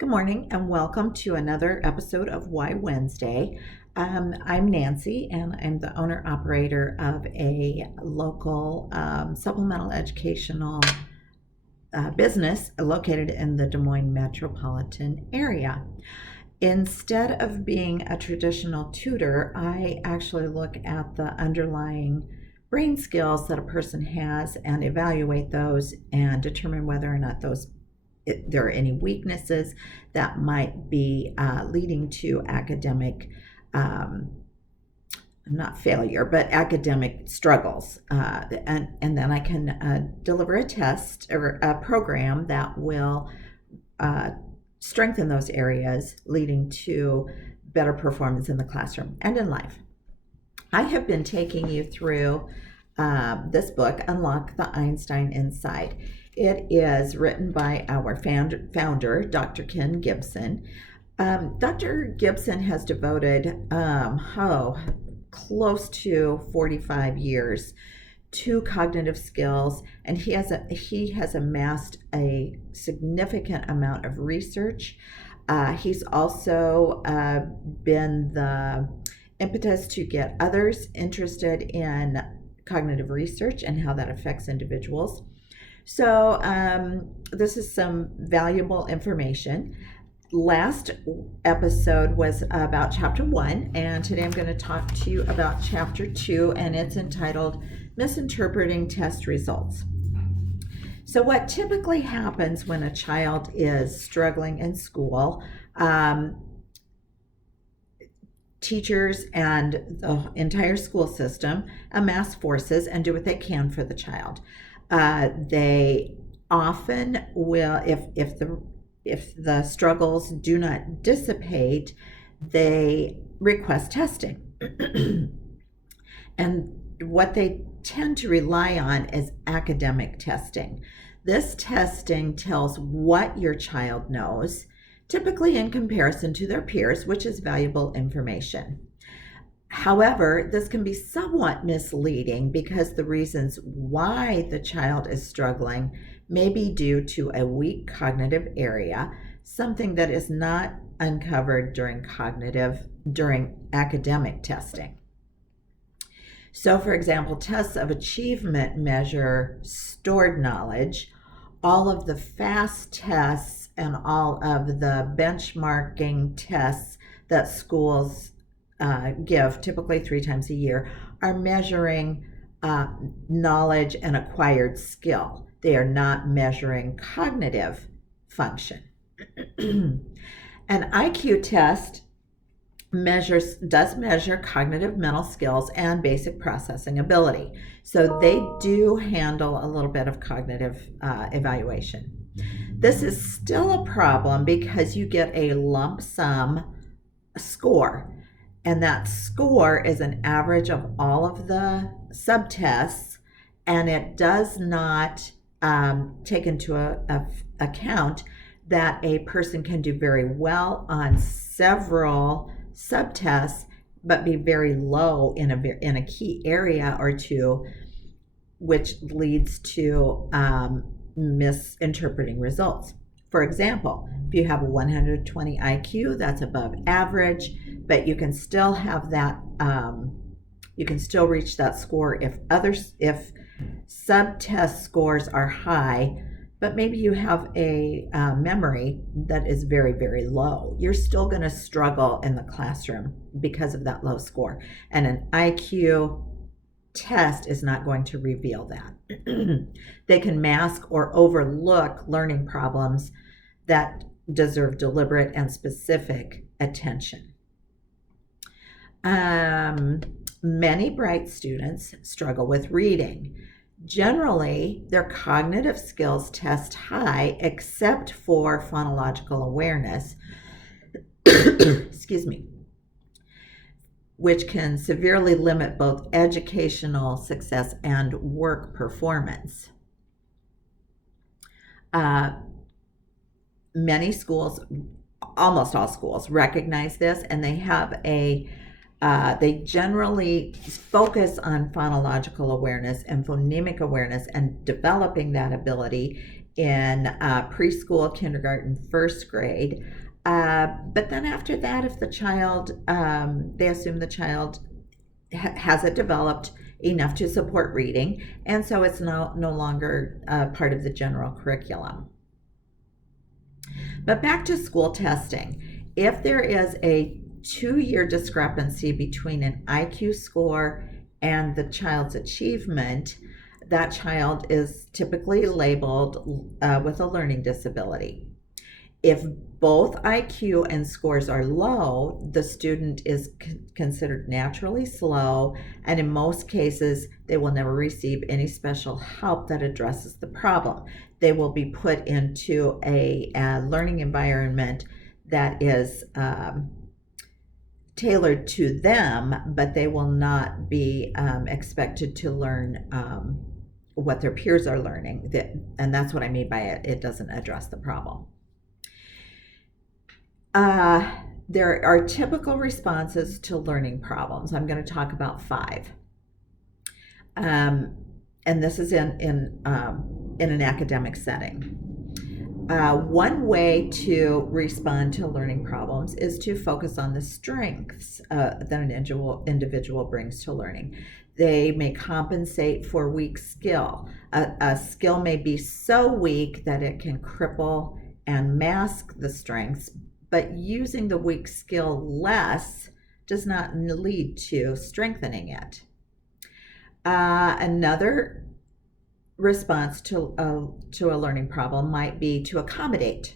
Good morning and welcome to another episode of Why Wednesday. I'm Nancy and I'm the owner operator of a local supplemental educational business located in the Des Moines metropolitan area. Instead of being a traditional tutor, I actually look at the underlying brain skills that a person has and evaluate those and determine whether or not there are any weaknesses that might be leading to academic, not failure, but academic struggles. And then I can deliver a test or a program that will strengthen those areas, leading to better performance in the classroom and in life. I have been taking you through this book, Unlock the Einstein Inside. It is written by our founder, Dr. Ken Gibson. Dr. Gibson has devoted close to 45 years to cognitive skills, and he has amassed a significant amount of research. He's also been the impetus to get others interested in cognitive research and how that affects individuals. So this is some valuable information. Last episode was about chapter 1, and today I'm going to talk to you about chapter 2, and it's entitled Misinterpreting Test Results. So what typically happens when a child is struggling in school, teachers and the entire school system amass forces and do what they can for the child. They often will, if the struggles do not dissipate, they request testing. And what they tend to rely on is academic testing. This testing tells what your child knows, typically in comparison to their peers, which is valuable information. However, this can be somewhat misleading because the reasons why the child is struggling may be due to a weak cognitive area, something that is not uncovered during academic testing. So, for example, tests of achievement measure stored knowledge. All of the FAST tests and all of the benchmarking tests that schools give, typically 3 times a year, are measuring knowledge and acquired skill. They are not measuring cognitive function. An IQ test does measure cognitive mental skills and basic processing ability. So they do handle a little bit of cognitive evaluation. This is still a problem because you get a lump sum score, and that score is an average of all of the subtests, and it does not take into account that a person can do very well on several subtests but be very low in a key area or two, which leads to misinterpreting results. For example, if you have a 120 IQ, that's above average, but you can still have that, you can still reach that score if subtest scores are high, but maybe you have a memory that is very, very low. You're still going to struggle in the classroom because of that low score. And an IQ test is not going to reveal that. They can mask or overlook learning problems that deserve deliberate and specific attention. Many bright students struggle with reading. Generally, their cognitive skills test high except for phonological awareness, excuse me, which can severely limit both educational success and work performance. Many schools, almost all schools, recognize this, and they have they generally focus on phonological awareness and phonemic awareness and developing that ability in preschool, kindergarten, first grade. But then after that, if the child, they assume the child hasn't developed enough to support reading, and so it's no longer part of the general curriculum. But back to school testing. If there is a 2-year discrepancy between an IQ score and the child's achievement, that child is typically labeled with a learning disability. If both IQ and scores are low, the student is considered naturally slow, and in most cases, they will never receive any special help that addresses the problem. They will be put into a learning environment that is tailored to them, but they will not be expected to learn what their peers are learning. And that's what I mean by it. It doesn't address the problem. There are typical responses to learning problems. I'm going to talk about 5. And this is in an academic setting. One way to respond to learning problems is to focus on the strengths that an individual brings to learning. They may compensate for weak skill. A skill may be so weak that it can cripple and mask the strengths, but using the weak skill less does not lead to strengthening it. Another response to a learning problem might be to accommodate,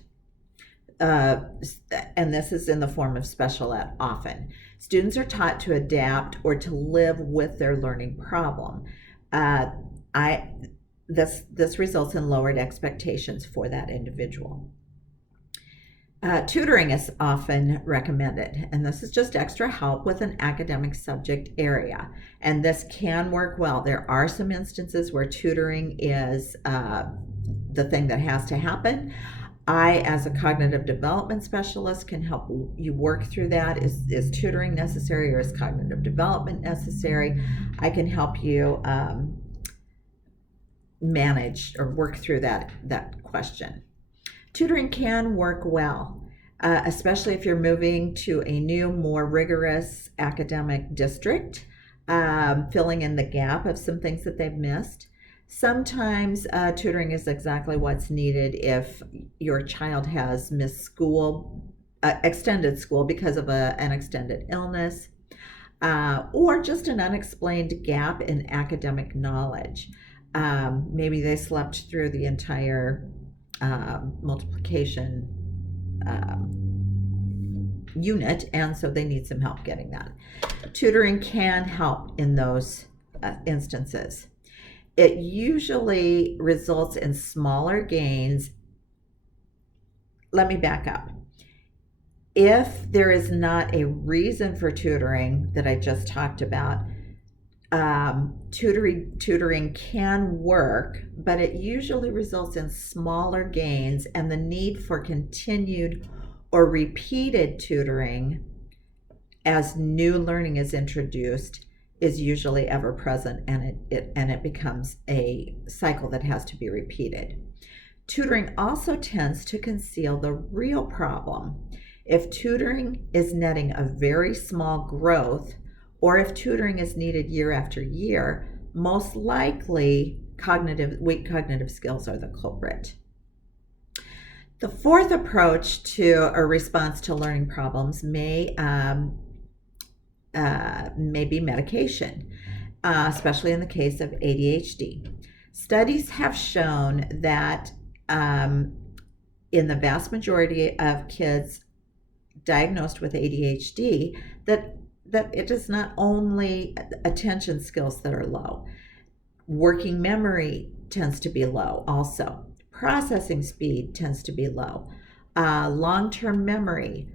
and this is in the form of special ed often. Students are taught to adapt or to live with their learning problem. This results in lowered expectations for that individual. Tutoring is often recommended, and this is just extra help with an academic subject area, and this can work well. There are some instances where tutoring is the thing that has to happen. I, as a cognitive development specialist, can help you work through that. Is tutoring necessary, or is cognitive development necessary? I can help you manage or work through that question. Tutoring can work well, especially if you're moving to a new, more rigorous academic district, filling in the gap of some things that they've missed. Sometimes tutoring is exactly what's needed if your child has missed school, extended school because of an extended illness, or just an unexplained gap in academic knowledge. Maybe they slept through the entire multiplication unit, and so they need some help getting that. Tutoring can help in those instances. It usually results in smaller gains. Let me back up. If there is not a reason for tutoring that I just talked about, tutoring can work, but it usually results in smaller gains, and the need for continued or repeated tutoring as new learning is introduced is usually ever present, and it becomes a cycle that has to be repeated. Tutoring also tends to conceal the real problem. If tutoring is netting a very small growth, or if tutoring is needed year after year, most likely weak cognitive skills are the culprit. The fourth approach to a response to learning problems may be medication, especially in the case of ADHD. Studies have shown that in the vast majority of kids diagnosed with ADHD, that it is not only attention skills that are low. Working memory tends to be low also. Processing speed tends to be low. Long-term memory,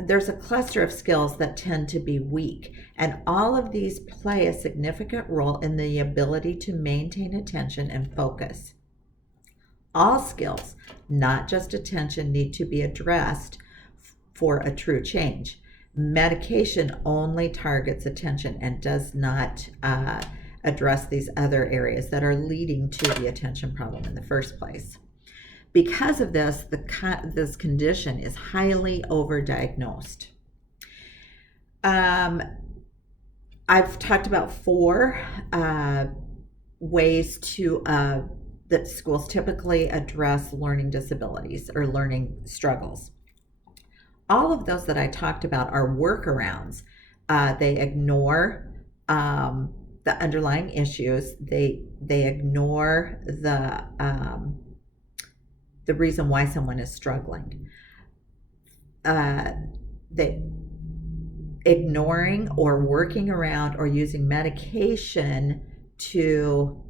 there's a cluster of skills that tend to be weak, and all of these play a significant role in the ability to maintain attention and focus. All skills, not just attention, need to be addressed for a true change. Medication only targets attention and does not address these other areas that are leading to the attention problem in the first place. Because of this, this condition is highly overdiagnosed. I've talked about 4 ways that schools typically address learning disabilities or learning struggles. All of those that I talked about are workarounds. They ignore the underlying issues. They ignore the reason why someone is struggling. They ignoring or working around or using medication to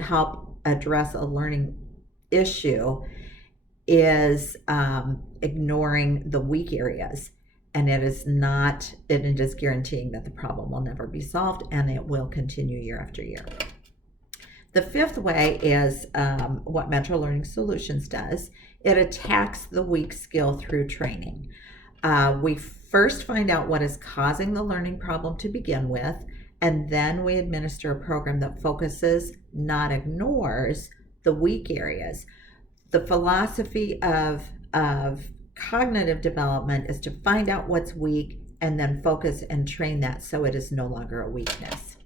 help address a learning issue is ignoring the weak areas, and it is guaranteeing that the problem will never be solved and it will continue year after year. The 5th way is what Metro Learning Solutions does. It attacks the weak skill through training. We first find out what is causing the learning problem to begin with, and then we administer a program that focuses, not ignores, the weak areas. The philosophy of cognitive development is to find out what's weak and then focus and train that so it is no longer a weakness.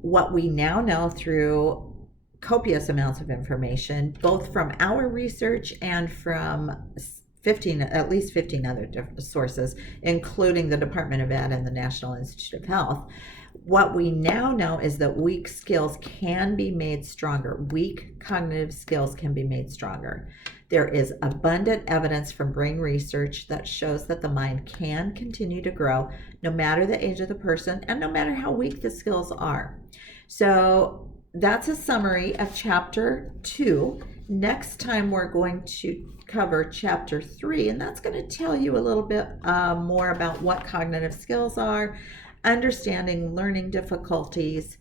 What we now know through copious amounts of information, both from our research and from at least 15 other different sources, including the Department of Ed and the National Institute of Health. What we now know is that weak skills can be made stronger. Weak cognitive skills can be made stronger. There is abundant evidence from brain research that shows that the mind can continue to grow no matter the age of the person and no matter how weak the skills are. So that's a summary of Chapter 2. Next time we're going to cover Chapter 3, and that's going to tell you a little bit more about what cognitive skills are, understanding learning difficulties.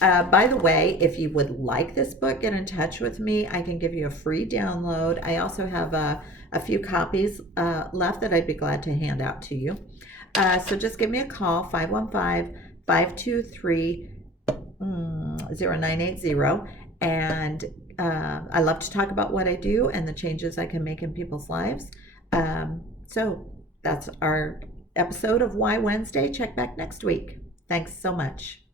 By the way, if you would like this book, get in touch with me. I can give you a free download. I also have a few copies left that I'd be glad to hand out to you. So just give me a call, 515-523-0980. And I love to talk about what I do and the changes I can make in people's lives. So that's our episode of Why Wednesday. Check back next week. Thanks so much.